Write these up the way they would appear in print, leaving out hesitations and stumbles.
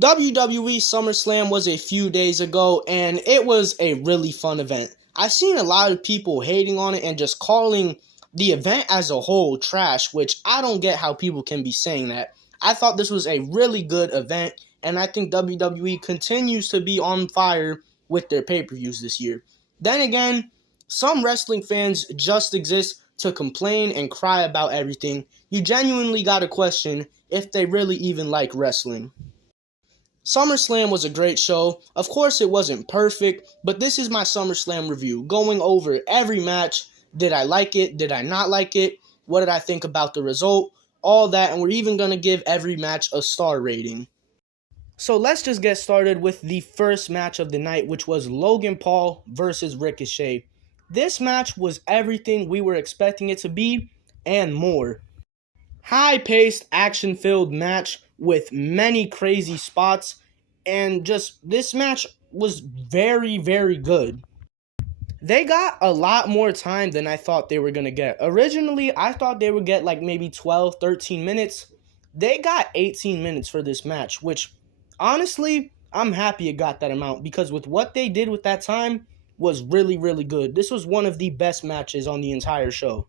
WWE SummerSlam was a few days ago, and it was a really fun event. I've seen a lot of people hating on it and just calling the event as a whole trash, which I don't get how people can be saying that. I thought this was a really good event, and I think WWE continues to be on fire with their pay-per-views this year. Then again, some wrestling fans just exist to complain and cry about everything. You genuinely gotta question if they really even like wrestling. SummerSlam was a great show. Of course, it wasn't perfect, but this is my SummerSlam review, going over every match. Did I like it? Did I not like it? What did I think about the result? All that, and we're even going to give every match a star rating. So let's just get started with the first match of the night, which was Logan Paul versus Ricochet. This match was everything we were expecting it to be, and more. High-paced, action-filled match with many crazy spots, and just this match was very, very good. They got a lot more time than I thought they were going to get. Originally, I thought they would get like maybe 12, 13 minutes. They got 18 minutes for this match, which honestly, I'm happy it got that amount because with what they did with that time was really, really good. This was one of the best matches on the entire show.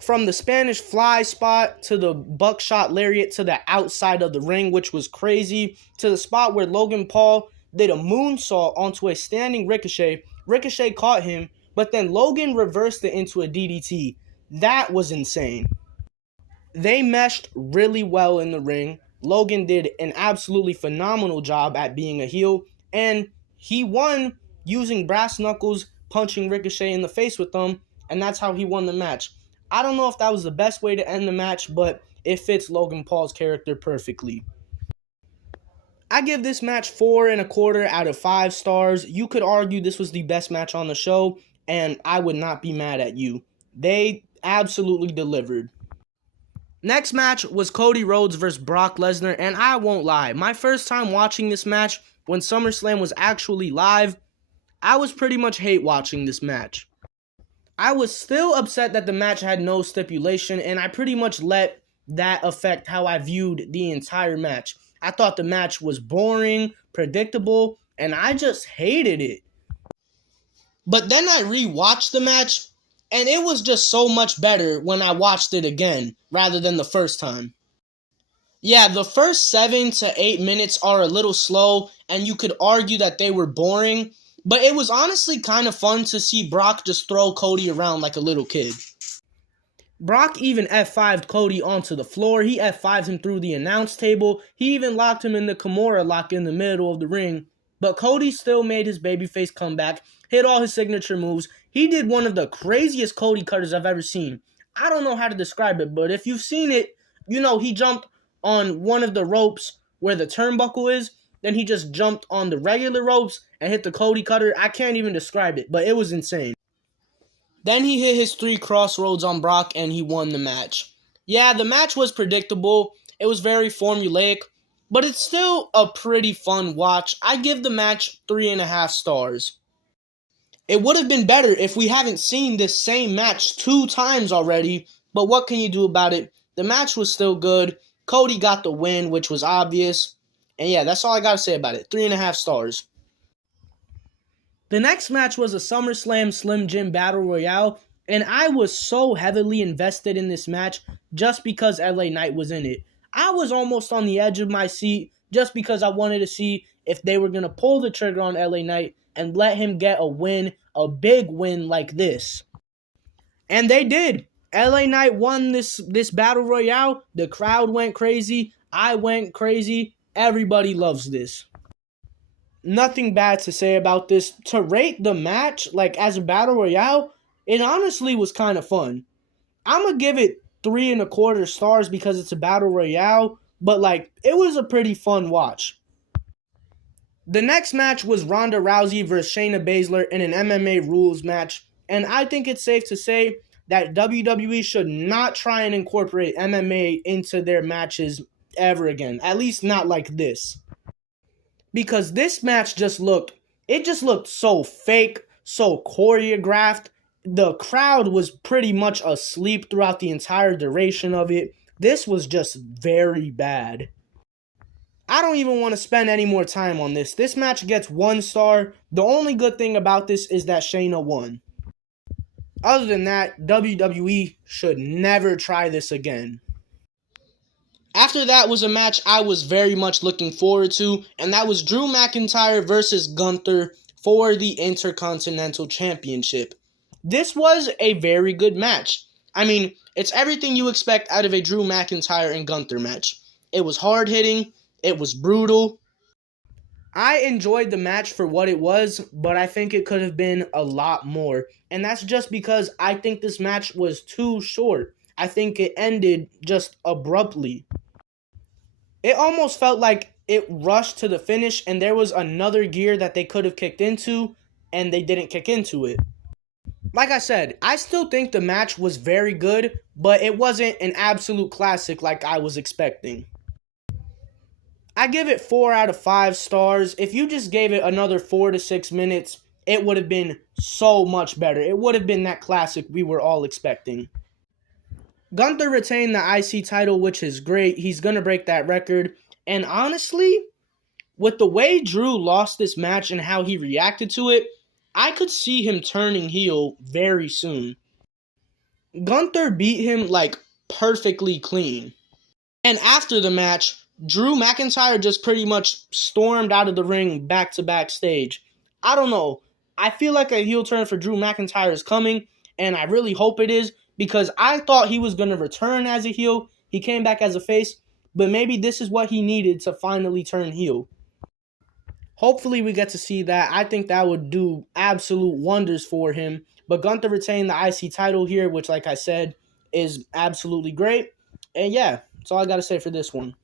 From the Spanish fly spot to the buckshot lariat to the outside of the ring, which was crazy, to the spot where Logan Paul did a moonsault onto a standing Ricochet. Ricochet caught him, but then Logan reversed it into a DDT. That was insane. They meshed really well in the ring. Logan did an absolutely phenomenal job at being a heel, and he won using brass knuckles, punching Ricochet in the face with them, and that's how he won the match. I don't know if that was the best way to end the match, but it fits Logan Paul's character perfectly. I give this match 4.25 out of 5 stars. You could argue this was the best match on the show, and I would not be mad at you. They absolutely delivered. Next match was Cody Rhodes versus Brock Lesnar, and I won't lie. My first time watching this match, when SummerSlam was actually live, I was pretty much hate watching this match. I was still upset that the match had no stipulation, and I pretty much let that affect how I viewed the entire match. I thought the match was boring, predictable, and I just hated it. But then I rewatched the match, and it was just so much better when I watched it again, rather than the first time. Yeah, the first 7 to 8 minutes are a little slow, and you could argue that they were boring, but it was honestly kind of fun to see Brock just throw Cody around like a little kid. Brock even F5'd Cody onto the floor. He F5'd him through the announce table. He even locked him in the Kimura lock in the middle of the ring. But Cody still made his babyface comeback, hit all his signature moves. He did one of the craziest Cody cutters I've ever seen. I don't know how to describe it, but if you've seen it, you know he jumped on one of the ropes where the turnbuckle is. Then he just jumped on the regular ropes and hit the Cody cutter. I can't even describe it, but it was insane. Then he hit his 3 crossroads on Brock and he won the match. Yeah, the match was predictable. It was very formulaic, but it's still a pretty fun watch. I give the match 3.5 stars. It would have been better if we haven't seen this same match 2 times already, but what can you do about it? The match was still good. Cody got the win, which was obvious. And yeah, that's all I gotta say about it. 3.5 stars. The next match was a SummerSlam Slim Jim Battle Royale, and I was so heavily invested in this match just because LA Knight was in it. I was almost on the edge of my seat just because I wanted to see if they were going to pull the trigger on LA Knight and let him get a win, a big win like this. And they did. LA Knight won this Battle Royale. The crowd went crazy. I went crazy. Everybody loves this. Nothing bad to say about this. To rate the match, like as a Battle Royale, it honestly was kind of fun. I'm going to give it 3.25 stars because it's a Battle Royale, but like it was a pretty fun watch. The next match was Ronda Rousey versus Shayna Baszler in an MMA rules match, and I think it's safe to say that WWE should not try and incorporate MMA into their matches ever again, at least not like this. Because this match just looked so fake, so choreographed. The crowd was pretty much asleep throughout the entire duration of it. This was just very bad. I don't even want to spend any more time on this. This match gets 1 star. The only good thing about this is that Shayna won. Other than that, WWE should never try this again. After that was a match I was very much looking forward to, and that was Drew McIntyre versus Gunther for the Intercontinental Championship. This was a very good match. I mean, it's everything you expect out of a Drew McIntyre and Gunther match. It was hard-hitting, it was brutal. I enjoyed the match for what it was, but I think it could have been a lot more. And that's just because I think this match was too short. I think it ended just abruptly. It almost felt like it rushed to the finish and there was another gear that they could have kicked into and they didn't kick into it. Like I said, I still think the match was very good, but it wasn't an absolute classic like I was expecting. I give it 4 out of 5 stars. If you just gave it another 4 to 6 minutes, it would have been so much better. It would have been that classic we were all expecting. Gunther retained the IC title, which is great. He's going to break that record. And honestly, with the way Drew lost this match and how he reacted to it, I could see him turning heel very soon. Gunther beat him like perfectly clean. And after the match, Drew McIntyre just pretty much stormed out of the ring back to backstage. I don't know. I feel like a heel turn for Drew McIntyre is coming, and I really hope it is, because I thought he was going to return as a heel. He came back as a face, but maybe this is what he needed to finally turn heel. Hopefully we get to see that. I think that would do absolute wonders for him. But Gunther retained the IC title here, which, like I said, is absolutely great. And yeah, that's all I got to say for this one.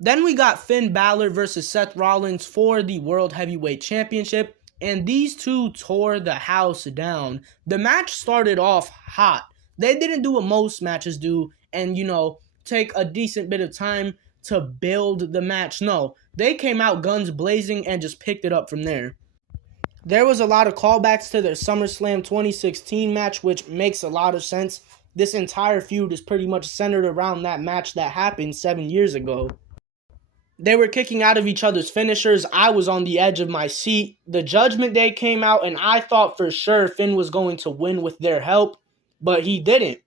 Then we got Finn Balor versus Seth Rollins for the World Heavyweight Championship. And these two tore the house down. The match started off hot. They didn't do what most matches do and, take a decent bit of time to build the match. No, they came out guns blazing and just picked it up from there. There was a lot of callbacks to their SummerSlam 2016 match, which makes a lot of sense. This entire feud is pretty much centered around that match that happened 7 years ago. They were kicking out of each other's finishers. I was on the edge of my seat. The Judgment Day came out, and I thought for sure Finn was going to win with their help, but he didn't.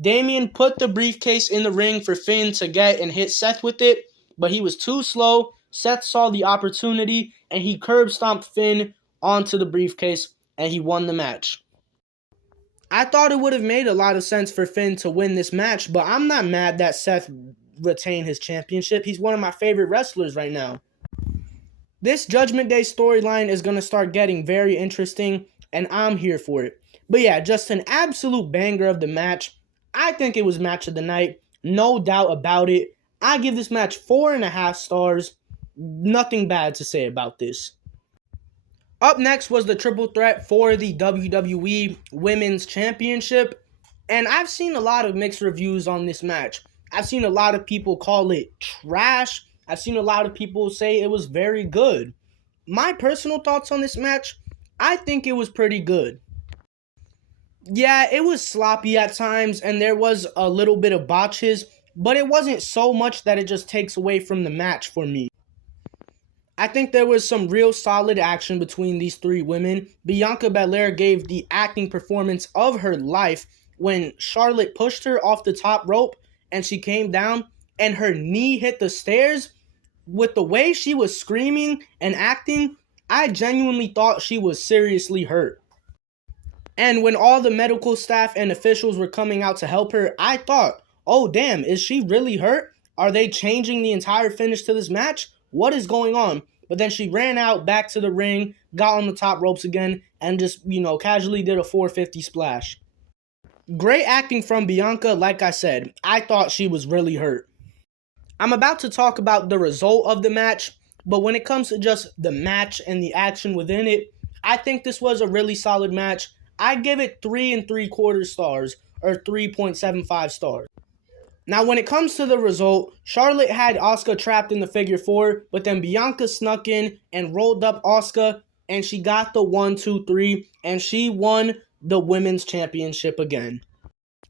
Damian put the briefcase in the ring for Finn to get and hit Seth with it, but he was too slow. Seth saw the opportunity, and he curb stomped Finn onto the briefcase, and he won the match. I thought it would have made a lot of sense for Finn to win this match, but I'm not mad that Seth retained his championship. He's one of my favorite wrestlers right now. This Judgment Day storyline is going to start getting very interesting, and I'm here for it. But yeah, just an absolute banger of the match. I think it was match of the night. No doubt about it. I give this match 4.5 stars. Nothing bad to say about this. Up next was the triple threat for the WWE Women's Championship. And I've seen a lot of mixed reviews on this match. I've seen a lot of people call it trash. I've seen a lot of people say it was very good. My personal thoughts on this match, I think it was pretty good. Yeah, it was sloppy at times, and there was a little bit of botches, but it wasn't so much that it just takes away from the match for me. I think there was some real solid action between these three women. Bianca Belair gave the acting performance of her life when Charlotte pushed her off the top rope and she came down and her knee hit the stairs. With the way she was screaming and acting, I genuinely thought she was seriously hurt. And when all the medical staff and officials were coming out to help her, I thought, oh damn, is she really hurt? Are they changing the entire finish to this match? What is going on? But then she ran out back to the ring, got on the top ropes again, and just, casually did a 450 splash. Great acting from Bianca, like I said. I thought she was really hurt. I'm about to talk about the result of the match, but when it comes to just the match and the action within it, I think this was a really solid match. I give it 3 3/4 stars, or 3.75 stars. Now, when it comes to the result, Charlotte had Asuka trapped in the figure 4, but then Bianca snuck in and rolled up Asuka, and she got the 1, 2, 3, and she won the Women's Championship again.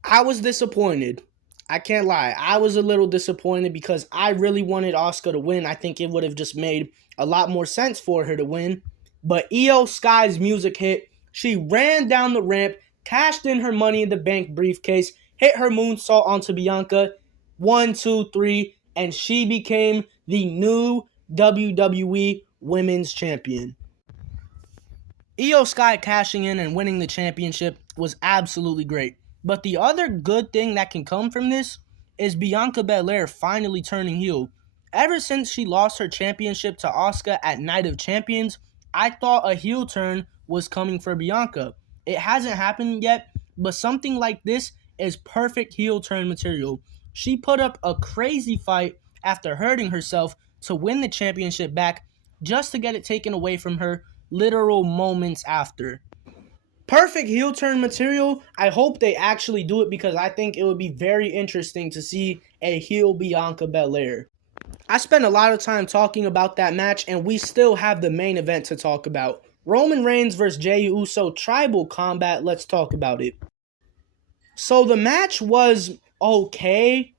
I was disappointed. I can't lie. I was a little disappointed because I really wanted Asuka to win. I think it would have just made a lot more sense for her to win. But Io Sky's music hit. She ran down the ramp, cashed in her Money in the Bank briefcase, hit her moonsault onto Bianca. 1, 2, 3, and she became the new WWE Women's Champion. Io Sky cashing in and winning the championship was absolutely great. But the other good thing that can come from this is Bianca Belair finally turning heel. Ever since she lost her championship to Asuka at Night of Champions, I thought a heel turn was coming for Bianca. It hasn't happened yet, but something like this is perfect heel turn material. She put up a crazy fight after hurting herself to win the championship back just to get it taken away from her literal moments after. Perfect heel turn material. I hope they actually do it because I think it would be very interesting to see a heel Bianca Belair. I spent a lot of time talking about that match, and we still have the main event to talk about. Roman Reigns vs. Jey Uso Tribal Combat. Let's talk about it. So the match was okay,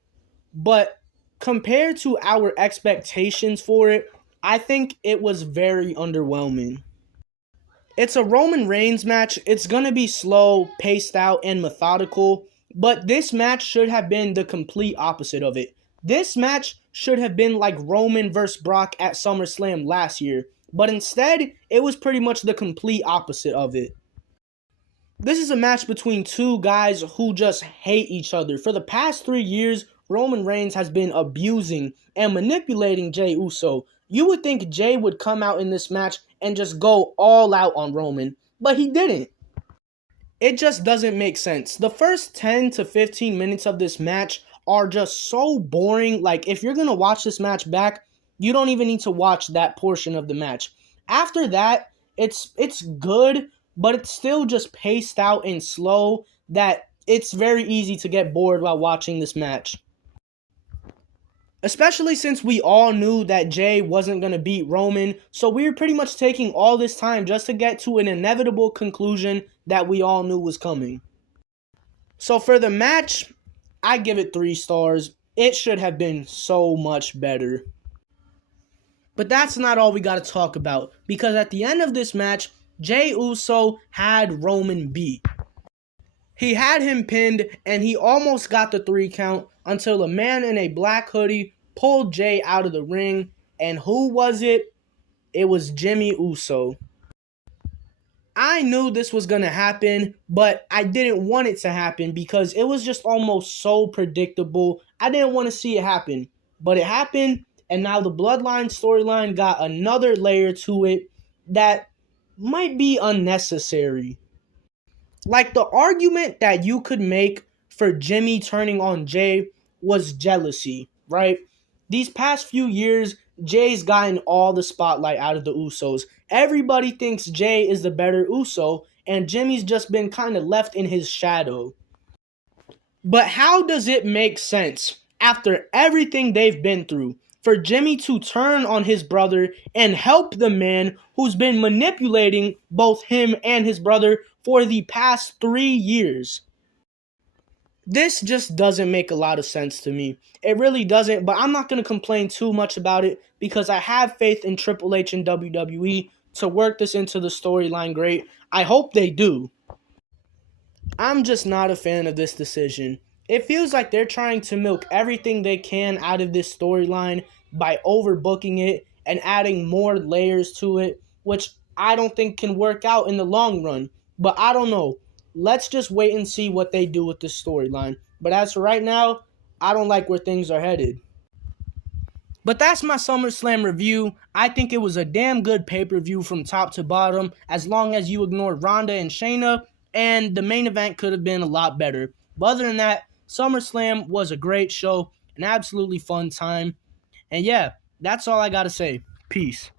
but compared to our expectations for it, I think it was very underwhelming. It's a Roman Reigns match. It's going to be slow, paced out, and methodical, but this match should have been the complete opposite of it. This match should have been like Roman vs. Brock at SummerSlam last year, but instead, it was pretty much the complete opposite of it. This is a match between two guys who just hate each other. For the past 3 years, Roman Reigns has been abusing and manipulating Jey Uso. You would think Jey would come out in this match and just go all out on Roman, but he didn't. It just doesn't make sense. The first 10 to 15 minutes of this match are just so boring. Like, if you're going to watch this match back, you don't even need to watch that portion of the match. After that, it's good, but it's still just paced out and slow that it's very easy to get bored while watching this match. Especially since we all knew that Jey wasn't going to beat Roman, so we were pretty much taking all this time just to get to an inevitable conclusion that we all knew was coming. So for the match, I give it 3 stars. It should have been so much better. But that's not all we got to talk about, because at the end of this match, Jey Uso had Roman beat. He had him pinned, and he almost got the 3 count until a man in a black hoodie pulled Jey out of the ring. And who was it? It was Jimmy Uso. I knew this was going to happen, but I didn't want it to happen because it was just almost so predictable. I didn't want to see it happen, but it happened, and now the Bloodline storyline got another layer to it that might be unnecessary. Like, the argument that you could make for Jimmy turning on Jey was jealousy, right? These past few years, Jey's gotten all the spotlight out of the Usos. Everybody thinks Jey is the better Uso, and Jimmy's just been kind of left in his shadow. But how does it make sense, after everything they've been through, for Jimmy to turn on his brother and help the man who's been manipulating both him and his brother for the past 3 years? This just doesn't make a lot of sense to me. It really doesn't, but I'm not going to complain too much about it because I have faith in Triple H and WWE to work this into the storyline great. I hope they do. I'm just not a fan of this decision. It feels like they're trying to milk everything they can out of this storyline by overbooking it and adding more layers to it, which I don't think can work out in the long run. But I don't know. Let's just wait and see what they do with this storyline. But as for right now, I don't like where things are headed. But that's my SummerSlam review. I think it was a damn good pay-per-view from top to bottom, as long as you ignore Ronda and Shayna, and the main event could have been a lot better. But other than that, SummerSlam was a great show, an absolutely fun time. And yeah, that's all I gotta say. Peace.